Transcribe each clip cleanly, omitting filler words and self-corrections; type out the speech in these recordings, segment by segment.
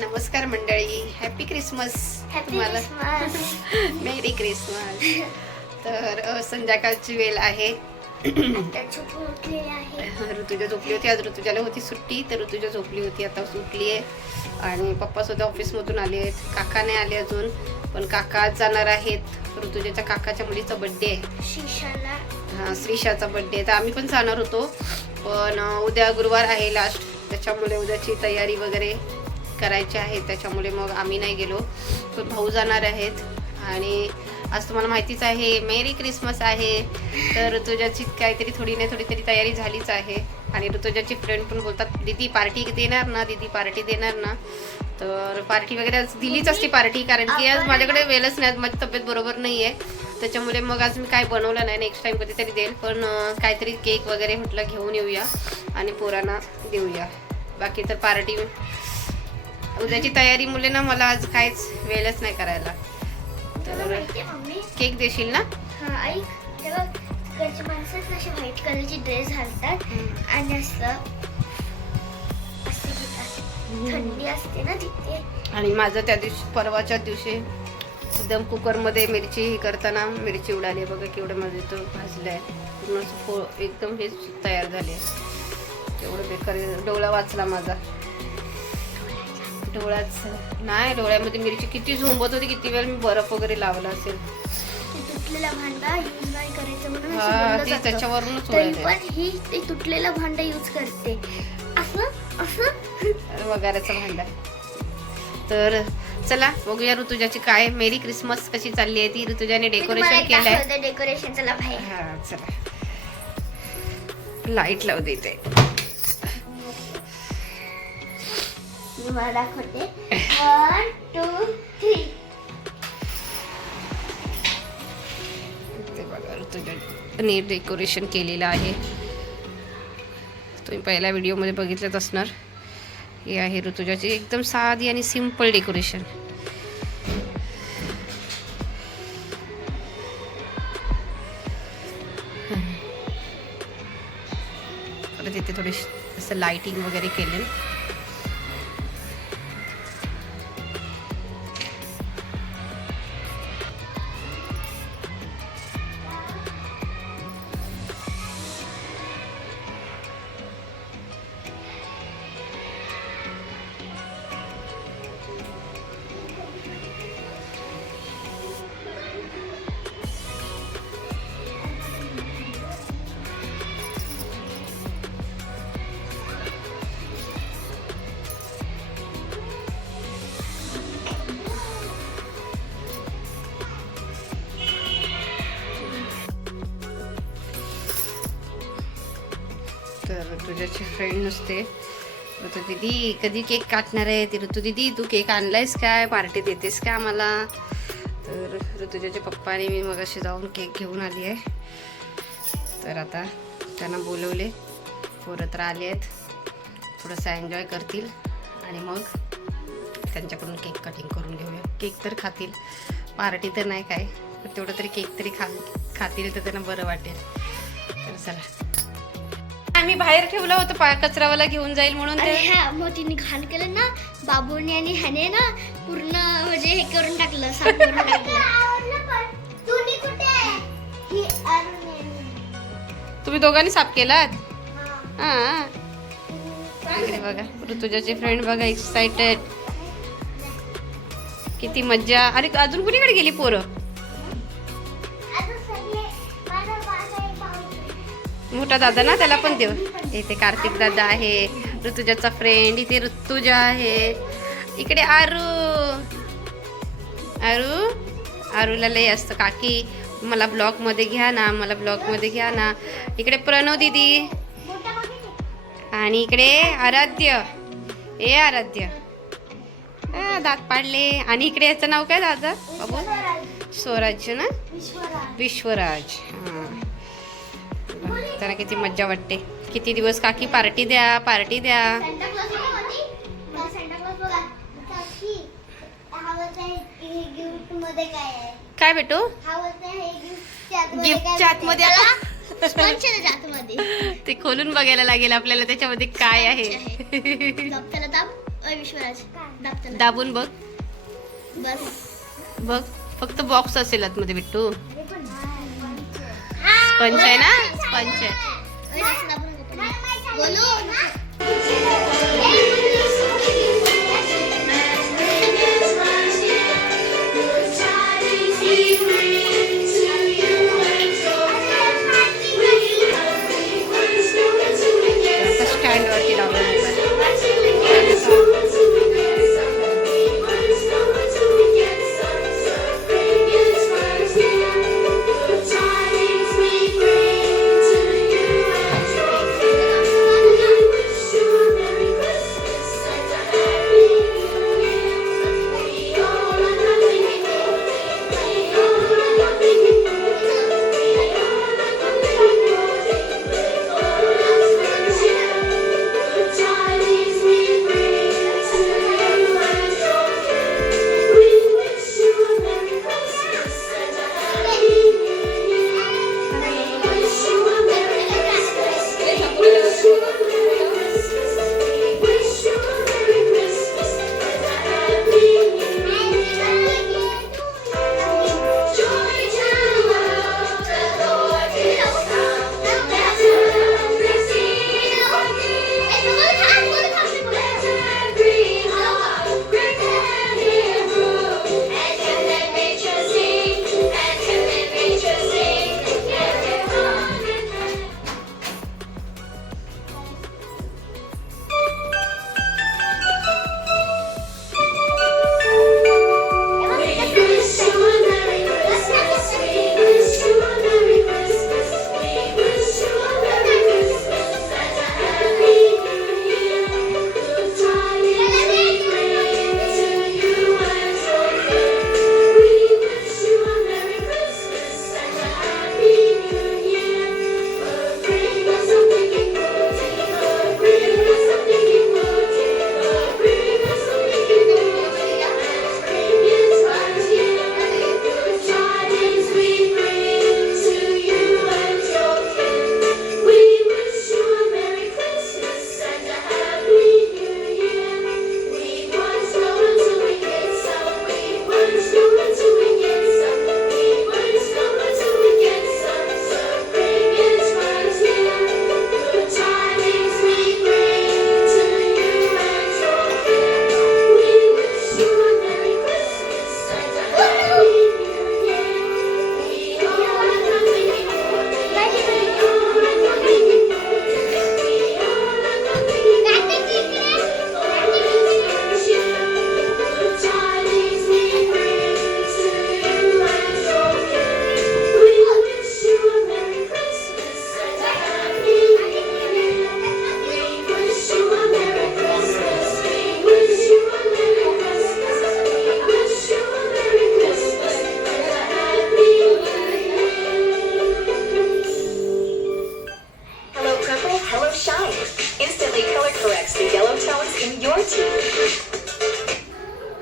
नमस्कार मंडळी, happy Christmas तुम्हाला. मेरी क्रिसमस. तर संध्याकाळची वेळ आहे. ऋतुजा झोपली होती. आज ऋतुजाला होती सुट्टी, तर ऋतुजा झोपली होती, आता सुटली आहे. आणि पप्पा सुद्धा ऑफिसमधून आले आहेत. काका नाही आले अजून, पण काका आज जाणार आहेत. ऋतुजाच्या काकाच्या मुलीचा बड्डे आहे, श्रीषाचा बड्डे. तर आम्ही पण जाणार होतो, पण उद्या गुरुवार आहे लास्ट, त्याच्यामुळे उद्याची तयारी वगैरे करायची आहे, त्याच्यामुळे मग आम्ही नाही गेलो. पण भाऊ जाणार आहेत. आणि आज तुम्हाला माहितीच आहे मेरी क्रिसमस आहे, तर ऋतुजाची काहीतरी थोडी नाही थोडी तरी तयारी झालीच आहे. आणि ऋतुजाची फ्रेंड पण बोलतात, दीदी पार्टी देणार ना, दीदी पार्टी देणार ना. तर पार्टी वगैरे आज दिलीच असते पार्टी, कारण की आज माझ्याकडे वेळच नाही, माझी तब्येत बरोबर नाही आहे, त्याच्यामुळे मग आज मी काय बनवलं नाही. नेक्स्ट टाइम कधीतरी देईल, पण काहीतरी केक वगैरे म्हटलं घेऊन येऊया आणि पोरांना देऊया. बाकी तर पार्टी उद्याची तयारी मुले ना, मला आज काहीच वेळच नाही करायला. तर केक देशील ना? ऐक, तेव्हा तिकडची माणसं अशी व्हाईट कलरची ड्रेस घालतात आणि असं थंडी असते ना तिथे. आणि माझं त्या दिवशी परवाच्या दिवशी एकदम कुकरमध्ये मिरची करताना मिरची उडाली, बघा केवढं माझे तो भाजलं आहे पूर्ण, एकदम हे तयार झाले. एवढं बेकार डोळा वाचला माझा. डोळ्याच नाही, डोळ्यामध्ये मिरची किती झोंबत होती, किती वेळ मी बर्फ वगैरे लावला असेल. तुटलेला भांडा यूज नाही करायचं म्हणून ती त्याच्यावरूनच पण ही ते तुटलेला भांडा यूज करते, असं असं वगैरेचा भांडा. तर चला बघूया ऋतुजाची काय मेरी क्रिसमस कशी चालली आहे. ती ऋतुजाने डेकोरेशन केलंय. डेकोरेशन चला भाई. हा चला, लाईट लावू देते. मला दाखवते. 1 2 3. ते बघा ऋतुजाने डेकोरेशन केलेलं आहे. तुम्ही पहिल्या व्हिडिओमध्ये बघितलंच असणार. हे आहे ऋतुजाची एकदम साधी आणि सिंपल डेकोरेशन. परत इथे थोडी असं लाइटिंग वगैरे केले. तर ऋतुजाची फ्रेंड नसते, ऋतू दीदी कधी केक काटणार आहे. ती ऋतू दीदी तू केक आणलायस काय, पार्टी देतेस का आम्हाला. तर ऋतुजाचे पप्पा आणि मी मग अशी जाऊन केक घेऊन आली आहे. तर आता त्यांना बोलवले, पोरं तर आले आहेत, थोडंसं एन्जॉय करतील आणि मग त्यांच्याकडून केक कटिंग करून घेऊया. केक तर खातील, पार्टी तर नाही काय, पण तेवढं तरी केक तरी खातील तर त्यांना बरं वाटेल. तर चला, आम्ही बाहेर ठेवलं होतं कचरावाला घेऊन जाईल म्हणून. मग तिने घाण केलं ना बाबूने आणि ह्याने ना, पूर्ण म्हणजे हे करून टाकलं, साफ करून तुम्ही दोघांनी साफ केलात. हा इकडे बघा ऋतुजाची फ्रेंड बघा, एक्साइटेड, किती मज्जा. अरे अजून कुणीकडे गेली पोरं. मोठा दादा ना, त्याला पण देऊ. इथे कार्तिक दादा आहे, ऋतुजाचा फ्रेंड. इथे ऋतुजा आहे. इकडे आरूला लय असतं, काकी मला ब्लॉग मध्ये घ्या ना, मला ब्लॉग मध्ये घ्या ना. इकडे प्रणव दीदी आणि इकडे आराध्य. ए आराध्य, दात पाडले. आणि इकडे याचं नाव काय दादा बाबू? स्वराज्य ना, विश्वराज. हां, त्याला किती मज्जा वाटते. किती दिवस काकी पार्टी द्या, पार्टी द्या. काय भेटू गिफ्टच्या आतमध्ये? आता ते खोलून बघायला लागेल आपल्याला त्याच्यामध्ये काय आहे. विश्वराज दाबताना. दाबून बघ. बस. बघ फक्त बॉक्स असेल आतमध्ये बिट्टू. स्पंज आहे ना, स्पंज आहे. अरे, असं दाबून नको. बोलू. स्टँड वरती लावलं.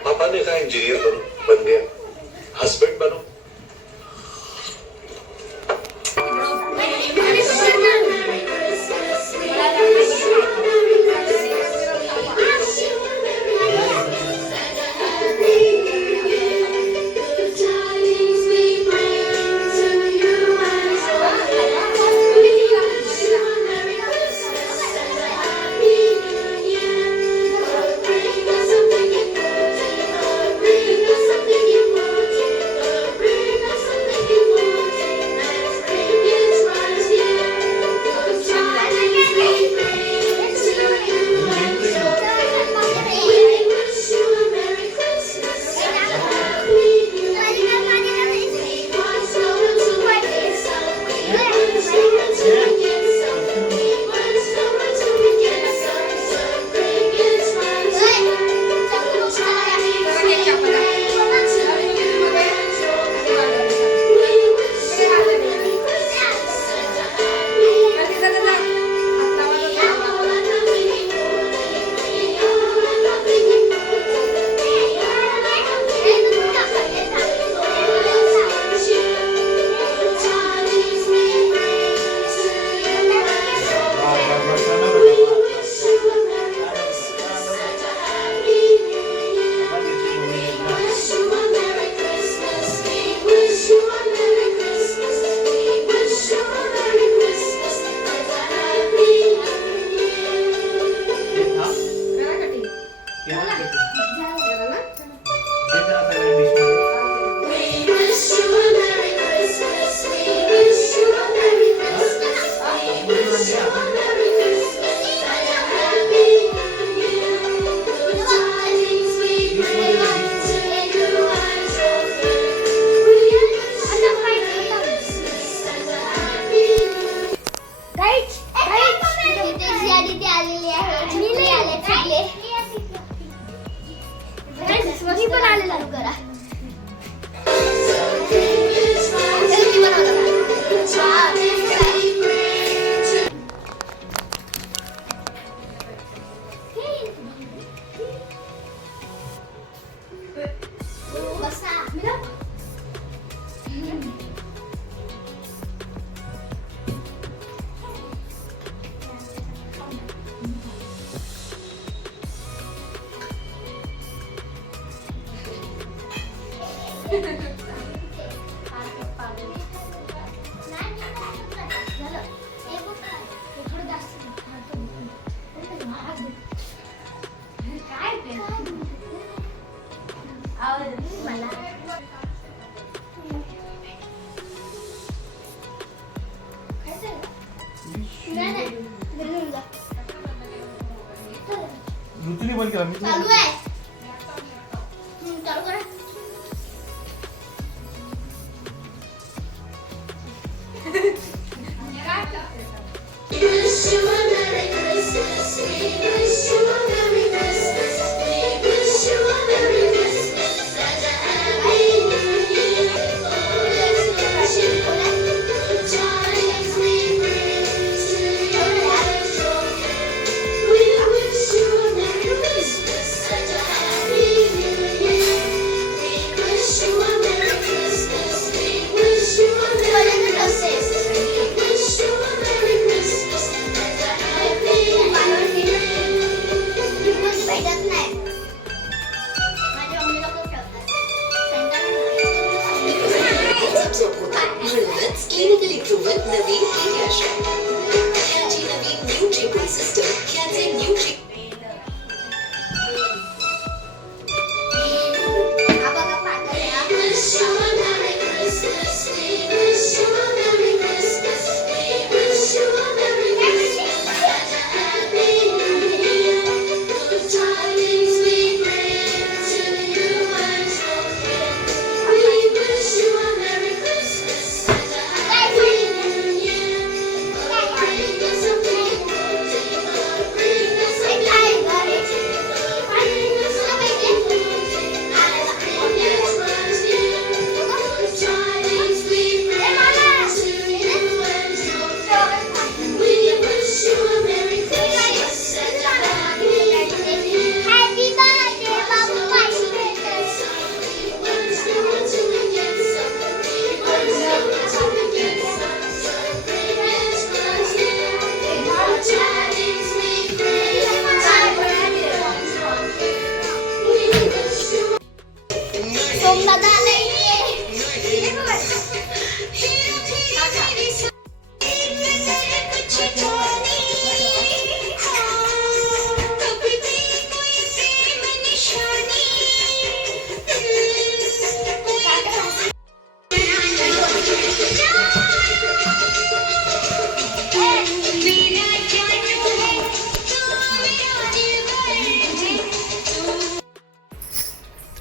पापा ने कहा इंजीनियर बनो, बन गया. हस्बैंड बनो. रितेशजी आणि ते आलेले आहे. मी आले सगळे. मी पण आले चालू करा. ऋतूने बंद केला मी चालू आहे. चालू करा. क्लिनिकली प्रूव्हन नवीन पीडियाट्रिक ह्याची नवीन न्यूट्री सिस्टम ह्याचे न्यूट्री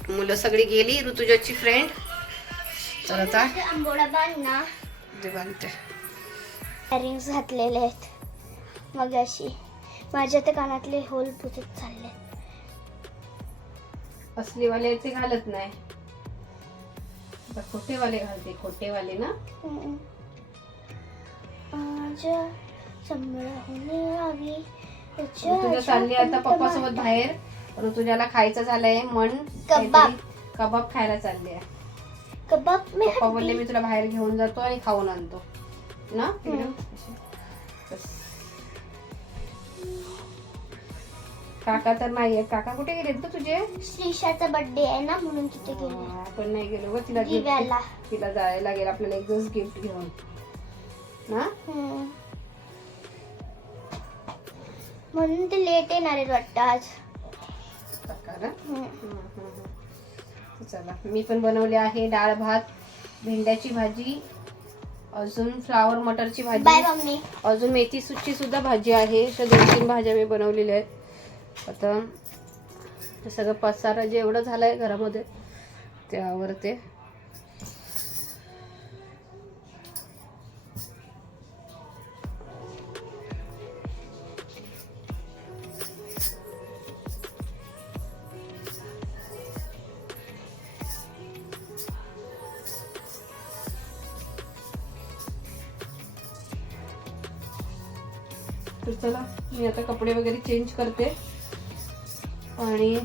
मुलं सगळी गेली. ऋतुजाची फ्रेंड. तर आता आंबोडा बांध ना. ते बांधते. इयरिंग्स घातलेले आहेत मग अशी. माझ्या त्या कानातले होल पुसत चालले. असलीवाले ते घालत नाही. आता खोटेवाले घालते. खोटेवाले ना. माझ्या संभळाहुनी आवी. ऋतुजा चालली आता पप्पा सोबत बाहेर. ऋतुजाला खायचं झालंय मन कबाब. कबाब खायला चालली आहे. कबाब मी पप्पा बोलले मी तुला बाहेर घेऊन जातो आणि खाऊन आणतो ना. बस. काका तर नाहीये. काका कुठे गेलेत ग तुझे. श्रीषाचा बर्थडे आहे ना म्हणून तिथे गेले. आपण नाही गेलो ग. तिला दिव्याला. तिला जायला लागेल आपल्याला एक दिवस गिफ्ट घेऊन ना. म्हणून ते लेट येणार आहेत वाटतं आज. चला मी पण बनवले आहे डाळ भात, भेंड्याची भाजी, अजून फ्लावर मटरची बाय भाजी, मम्मी. अजून मेथी सुची सुद्धा भाजी आहे. अशा 2-3 भाज्या मी बनवलेल्या आहेत. आता हे सगळं पसारा जे एवढं झालंय घरामध्ये ते आवरते. तर चला मी आता कपडे वगैरे चेंज करते आणि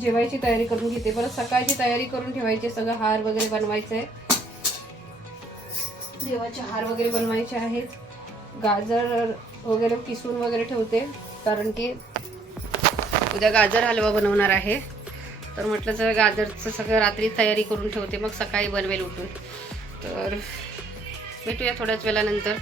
जेवायची तयारी करून घेते. परत सकाळची तयारी करून ठेवायची, सगळं हार वगैरे बनवायचं आहे, देवाचे हार वगैरे बनवायचे आहेत. गाजर वगैरे किसून वगैरे ठेवते, कारण की उद्या गाजर हलवा बनवणार आहे. तर म्हटलं जर गाजरचं सगळं रात्री तयारी करून ठेवते, मग सकाळी बनवेल उठून. तर भेटूया थोड्याच वेळानंतर.